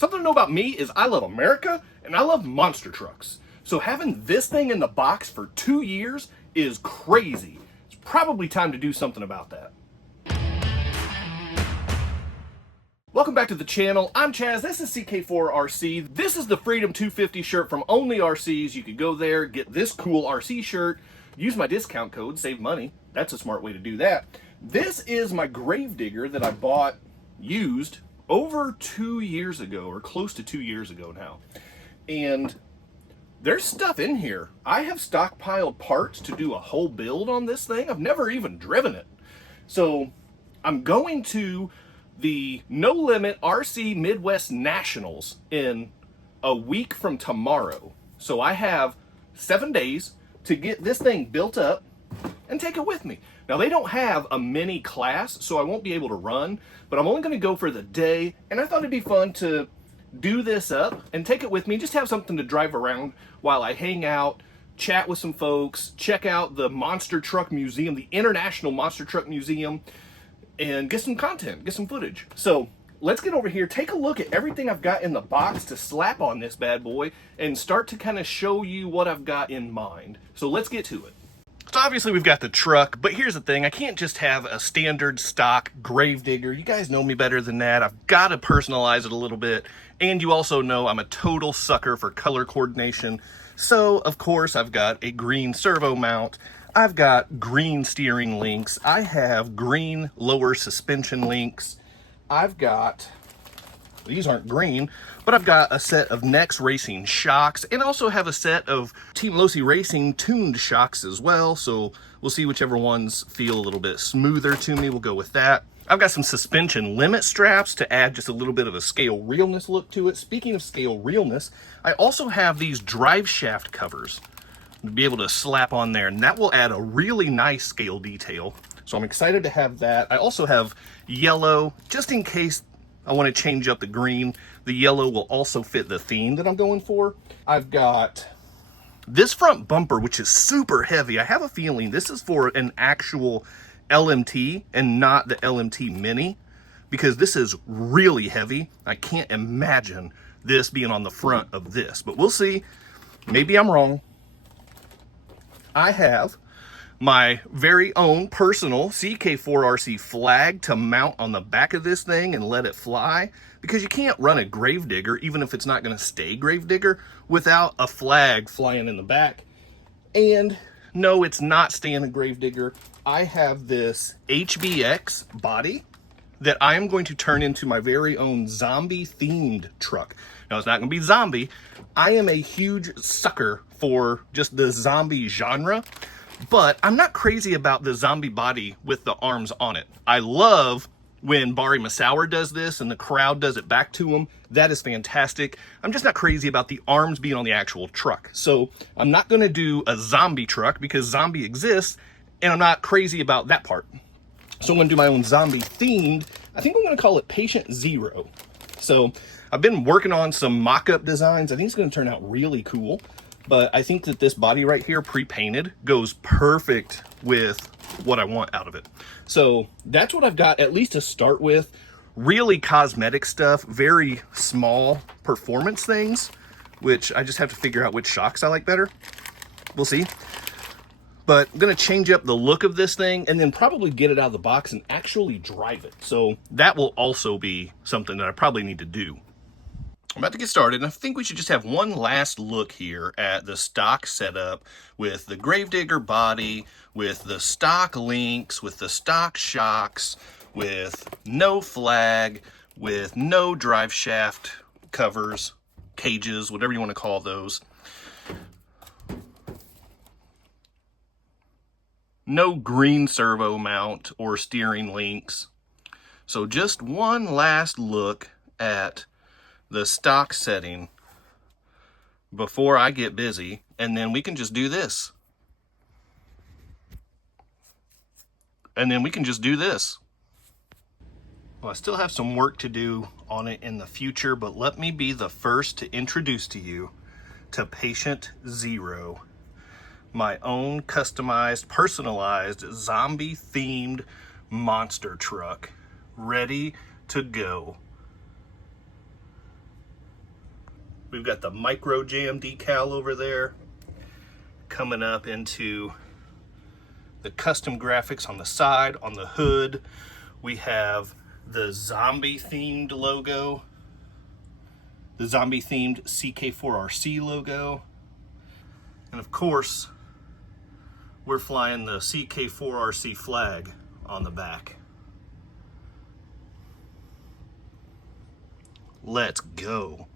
Something to know about me is I love America and I love monster trucks. So having this thing in the box for 2 years is crazy. It's probably time to do something about that. Welcome back to the channel. I'm Chaz. This is CK4RC. This is the Freedom 250 shirt from Only RCs. You could go there, get this cool RC shirt, use my discount code, save money. That's a smart way to do that. This is my Gravedigger that I bought used over 2 years ago, or close to 2 years ago now. And there's stuff in here. I have stockpiled parts to do a whole build on this thing. I've never even driven it. So I'm going to the No Limit RC Midwest Nationals in a week from tomorrow. So I have 7 days to get this thing built up and take it with me. Now they don't have a mini class, so I won't be able to run, but I'm only going to go for the day, and I thought it'd be fun to do this up and take it with me, just have something to drive around while I hang out, chat with some folks, check out the Monster Truck Museum, the International Monster Truck Museum, and get some content, get some footage. So let's get over here, take a look at everything I've got in the box to slap on this bad boy and start to kind of show you what I've got in mind. So let's get to it. So obviously we've got the truck, but here's the thing. I can't just have a standard stock Gravedigger. You guys know me better than that. I've got to personalize it a little bit. And you also know I'm a total sucker for color coordination. So of course I've got a green servo mount. I've got green steering links. I have green lower suspension links. I've got, these aren't green, but I've got a set of Nex Racing shocks, and I also have a set of Team Losi Racing tuned shocks as well. So we'll see whichever ones feel a little bit smoother to me. We'll go with that. I've got some suspension limit straps to add just a little bit of a scale realness look to it. Speaking of scale realness, I also have these drive shaft covers to be able to slap on there, and that will add a really nice scale detail. So I'm excited to have that. I also have yellow, just in case I want to change up the green. The yellow will also fit the theme that I'm going for. I've got this front bumper, which is super heavy. I have a feeling this is for an actual LMT and not the LMT Mini, because this is really heavy. I can't imagine this being on the front of this, but we'll see. Maybe I'm wrong. I have my very own personal CK4RC flag to mount on the back of this thing and let it fly, because you can't run a Gravedigger, even if it's not going to stay Gravedigger, without a flag flying in the back. And no, it's not staying a Gravedigger. I have this HBX body that I am going to turn into my very own zombie themed truck. Now it's not going to be zombie. I am a huge sucker for just the zombie genre, but I'm not crazy about the zombie body with the arms on it. I love when Bari Masauer does this and the crowd does it back to him. That is fantastic. I'm just not crazy about the arms being on the actual truck. So I'm not going to do a zombie truck because zombie exists, and I'm not crazy about that part. So I'm going to do my own zombie themed. I think I'm going to call it Patient Zero. So I've been working on some mock-up designs. I think it's going to turn out really cool. But I think that this body right here, pre-painted, goes perfect with what I want out of it. So that's what I've got, at least to start with. Really cosmetic stuff, very small performance things, which I just have to figure out which shocks I like better. We'll see. But I'm going to change up the look of this thing and then probably get it out of the box and actually drive it. So that will also be something that I probably need to do. I'm about to get started, and I think we should just have one last look here at the stock setup with the Gravedigger body, with the stock links, with the stock shocks, with no flag, with no drive shaft covers, cages, whatever you want to call those. No green servo mount or steering links. So just one last look at the stock setting before I get busy, and then we can just do this. And then we can just do this. Well, I still have some work to do on it in the future, but let me be the first to introduce to you to Patient Zero, my own customized, personalized, zombie-themed monster truck, ready to go. We've got the micro jam decal over there. Coming up into the custom graphics on the side, on the hood. We have the zombie themed logo, the zombie themed CK4RC logo. And of course, we're flying the CK4RC flag on the back. Let's go.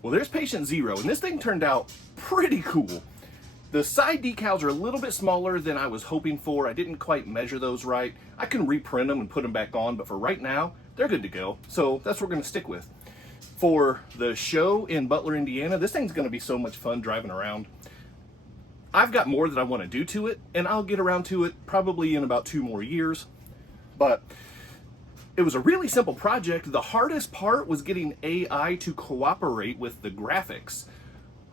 Well, there's patient zero, and this thing turned out pretty cool. The side decals are a little bit smaller than I was hoping for. I didn't quite measure those right. I can reprint them and put them back on, but for right now, they're good to go. So that's what we're gonna stick with. For the show in Butler, Indiana, this thing's gonna be so much fun driving around. I've got more that I wanna do to it, and I'll get around to it probably in about 2 more years. But it was a really simple project. The hardest part was getting AI to cooperate with the graphics,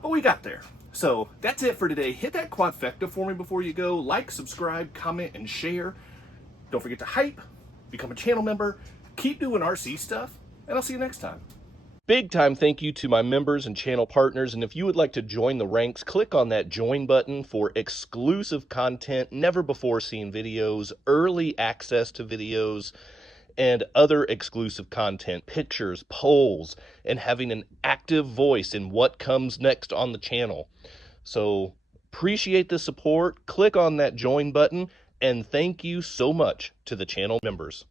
but we got there. So that's it for today. Hit that quadfecta for me before you go. Like, subscribe, comment, and share. Don't forget to hype, become a channel member, keep doing RC stuff, and I'll see you next time. Big time thank you to my members and channel partners, and if you would like to join the ranks, click on that join button for exclusive content, never before seen videos, early access to videos, and other exclusive content, pictures, polls, and having an active voice in what comes next on the channel. So appreciate the support. Click on that join button, and thank you so much to the channel members.